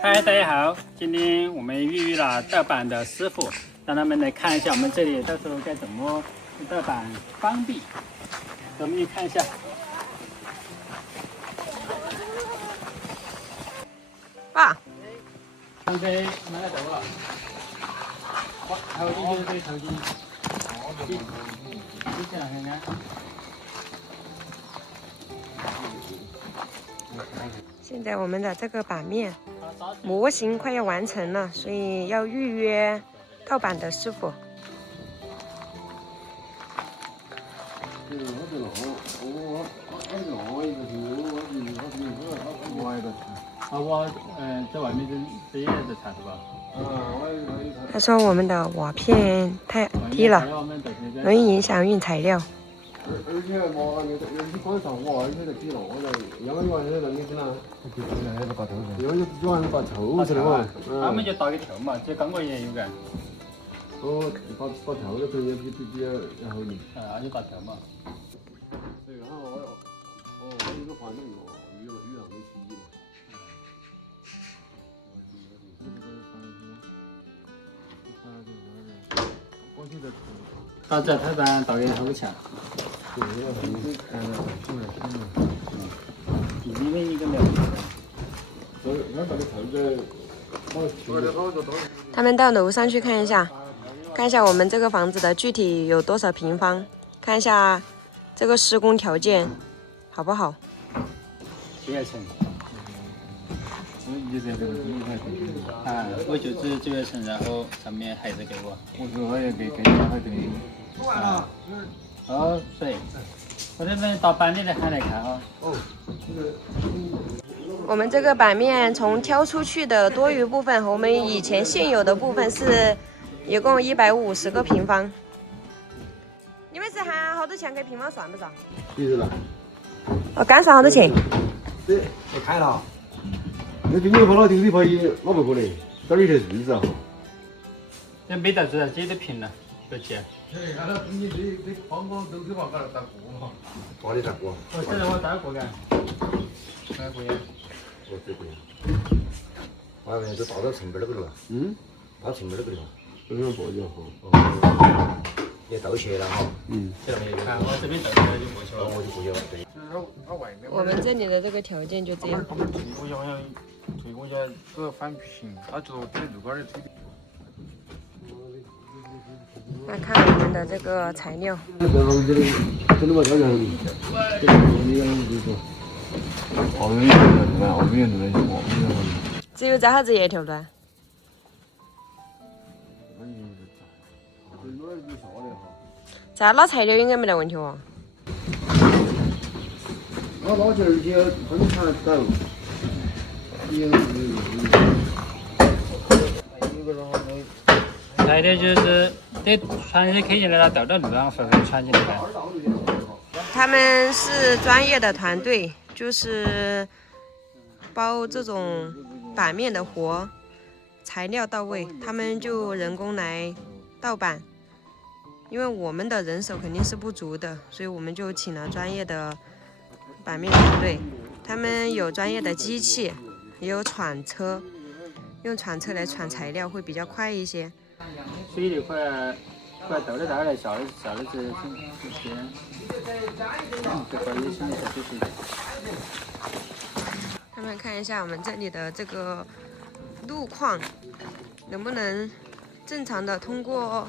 嗨，大家好，今天我们预约了盗版的师傅，让他们来看一下我们这里到时候该怎么盗版方便。我们去看一下。爸，放开拿个头啊！头巾就是头巾，你这样看看。现在我们的这个版面模型快要完成了，所以要预约盗版的师傅。在外面这也在查是吧？他说我们的瓦片太低了，容易影響運材料。而且嘛，你光上瓦，而且在底落的，因為話咧，你看，因為主要是把頭出來嘛，他們就打個頭嘛，這剛剛也有個。哦，把頭的頭也比較好啲。啊，就打頭嘛。對啊，我有個換咗魚浪嘅刺。到這台上打個頭牆。因為一個沒有。他們到樓上去看一下我們這個房子的具體有多少平方，看一下這個施工條件好不好。幾月層？我就是9月層，然後上面孩子給我。我也給小孩給。哦，對。我這邊到班裡來還來看哈。我們這個版面從挑出去的多餘部分和我們以前現有的部分是一共150個平方。你們是喊好多錢給平方算不算？幾多？我剛算好多錢？對，我看了。那今年放到這個地方也老不過來，這裡的日子啊。那沒得住，這都平了，多錢？對，那你這幫我都去往那打過嘛？幫你打過？我現在我打過的。打過呀。我這個。外面都打到成本那個地方。嗯。打成本那個地方。不過就好。也兜起來了哈。嗯。看我這邊兜起來就過去了。我就過去了。對。我們這裡的這個條件就這樣。推公家這個反不行，他就對路杆的推。來看我們的這個材料。只有這下子也條了。這老材料應該沒得問題哦。老件兒些很難搞。材料就是得穿起開進來了，到路上會穿進來的。他們是專業的團隊，就是包這種版面的活，材料到位，他們就人工來盜版。因為我們的人手肯定是不足的，所以我們就請了專業的版面團隊，他們有專業的機器，也有鏟車，用鏟車來鏟材料會比較快一些。水的快倒得到來，小的這些，這個也現在就是。他們看一下我們這裡的這個路況，能不能正常的通過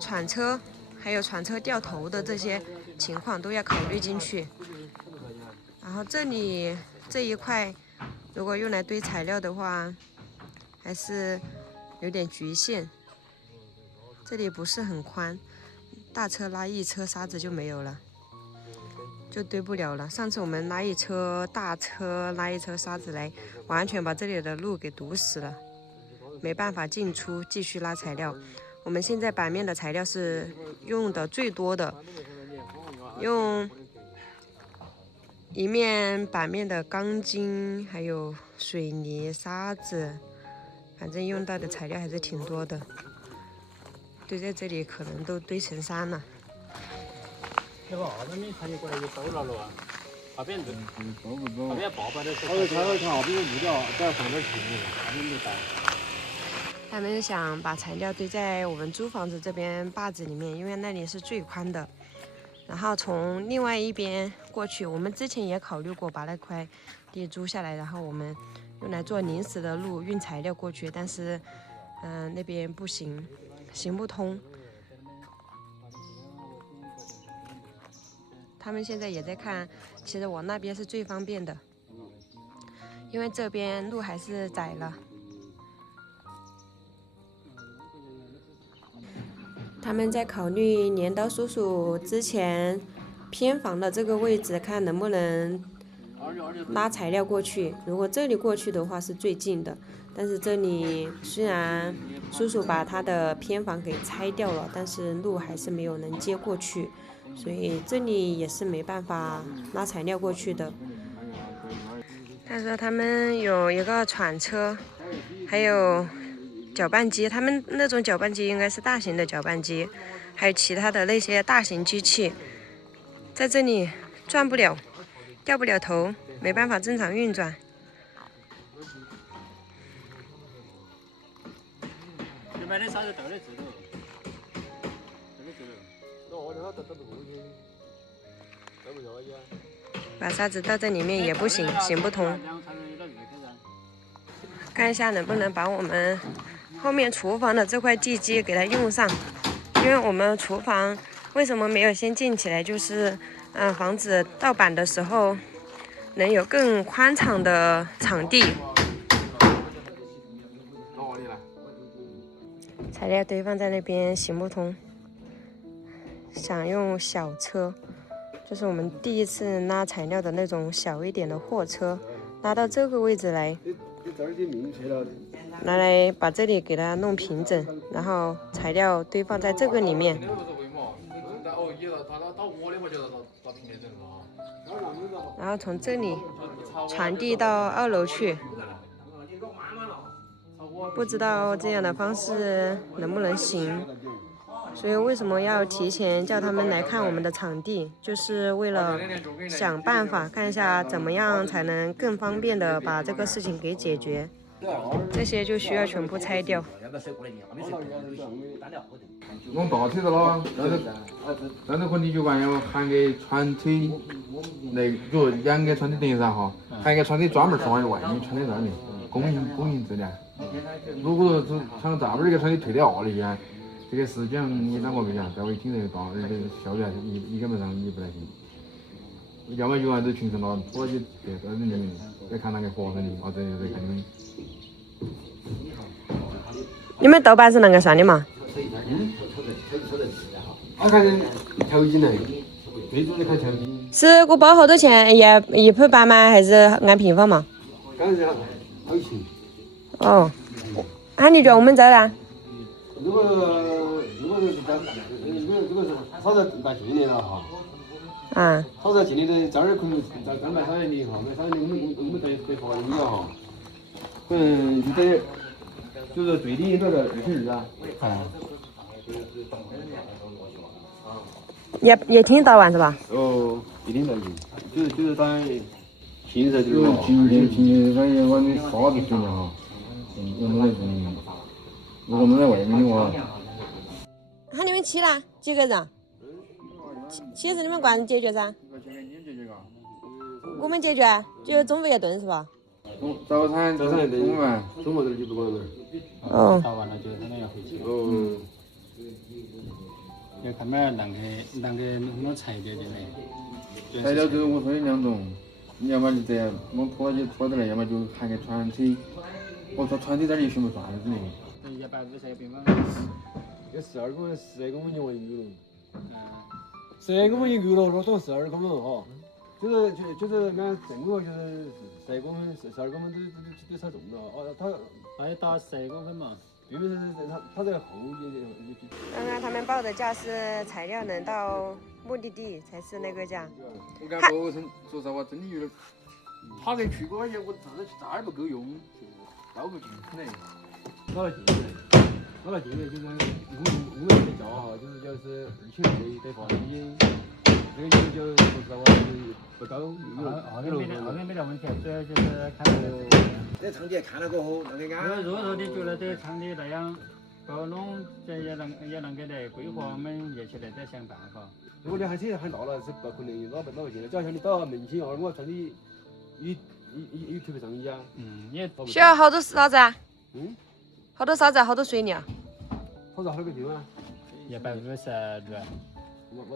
鏟車，還有鏟車掉頭的這些情況都要考慮進去。然後這裡這一塊，如果用來堆材料的話，還是有點局限。這裡不是很寬，大車拉一車沙子就沒有了，就堆不了了。上次我們拉一車大車拉一車沙子來，完全把這裡的路給堵死了，沒辦法進出繼續拉材料。我們現在版面的材料是用的最多的，用一面版面的鋼筋，還有水泥、沙子，反正用到的材料還是挺多的。堆在這裡可能都堆成山了。那個啥子沒看見過來就收了了啊？旁边的，不旁边薄薄的是。好比木料再放点土，旁边的白。他们想把材料堆在我们租房子这边坝子里面，因为那里是最宽的。然后从另外一边过去，我们之前也考虑过把那塊地租下来，然後我們用來做臨時的路運材料過去，但是那邊不行，行不通。他們現在也在看，其實往那邊是最方便的，因為這邊路還是窄了。他們在考慮鐮刀叔叔之前偏房的這個位置，看能不能拉材料過去。如果這裡過去的話是最近的，但是這裡雖然叔叔把他的偏房給拆掉了，但是路還是沒有能接過去，所以這裡也是沒辦法拉材料過去的。他說他們有一個鏟車，還有攪拌機，他們那種攪拌機應該是大型的攪拌機，還有其他的那些大型機器，在這裡轉不了，掉不了頭，沒辦法正常運轉。你買的啥子豆的制度？把沙子倒在裡面也不行，行不通。看一下能不能把我們後面廚房的這塊地基給它用上，因為我們廚房為什麼沒有先建起來，就是防止盜版的時候能有更寬敞的場地。材料堆放在那邊行不通，想用小車，就是我們第一次拉材料的那種小一點的貨車，拉到這個位置來，拿來把這裡給它弄平整，然後材料堆放在這個裡面。然後從這裡傳遞到2樓去。不知道這樣的方式能不能行，所以為什麼要提前叫他們來看我們的場地，就是為了想辦法看一下怎麼樣才能更方便的把這個事情給解決。這些就需要全部拆掉。弄大腿的了，但是和你就玩要hand給船腿，那就2個船腿等於啥哈？hand給船腿專門放在外面船腿上面，供應質量。如果是像咱們這個船腿推到2里邊，這個時間你啷個不講？單位聽得到，這個效率還是一根本上也不太行。要麼就按照群眾了，我就在人家面再看那個活生的，或者再看你們。你們盜版是啷個算的嘛？我看條件呢，最終的看條件。是我包好多錢一盤版嗎？還是按平方嘛？當然好錢。哦，那你覺得我們這呢？如果是炒到大近的了哈。炒到近的這兒可能3賣3元的哈，賣3元的我們在發的了哈。可能就是最低到這2.2啊。也聽到完是吧？哦，一聽到就是當平時就平時反正我們發的重要哈。我們如果我們在外面的話，那你們去了幾個人？去是你們管解決噻？我們解決，就中午一頓是吧？早餐、中午、中午就不管了。哦。炒完了就他們要回去。哦。要看嘛，啷個弄材料的嘞？材料就是我說的2種，你要麼就這樣弄拖的來，要麼就hand給船腿。我說船腿這裡全部算是那個。150平方。有12公分，12公分就1個。12公分1個了，我總12公分哈。就是按正規就是12公分，12公分都超重的哦。他要打12公分嘛。因為是他這個厚一。剛剛他們報的價是材料能到目的地才是那個價。我感覺我說實話真的有點，他給去過，而且我這兒不夠用，倒不進去嘞。拿到進來就是我們叫哈，就是2千塊得放1。这个就不知道不高，后面没得问题，主要就是看那个。在场地看了过后，那个俺。如果你觉得这个场地那样不弄，这也能给来规划，我们一起来再想办法。如果你喊车喊大了是不可能老不行的，就好像你到门前我场地有特别上一样。也。需要好多啥子啊？好多啥子？好多水泥啊？好多个地方。156。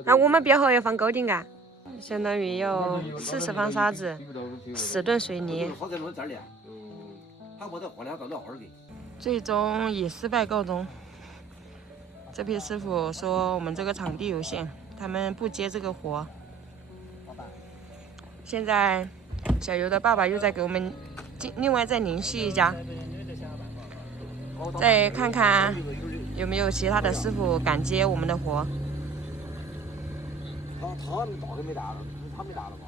那我们边后要放沟顶啊，相当于有40方沙子，4吨水泥。好在弄这儿的，他不得换了搞到2个。最终以失敗告終。这批師傅說我們這個場地有限，他們不接這個活。現在小游的爸爸又在給我們另外再聯繫一家，再看看有沒有其他的師傅敢接我們的活。他大都沒打了，他沒打了吧？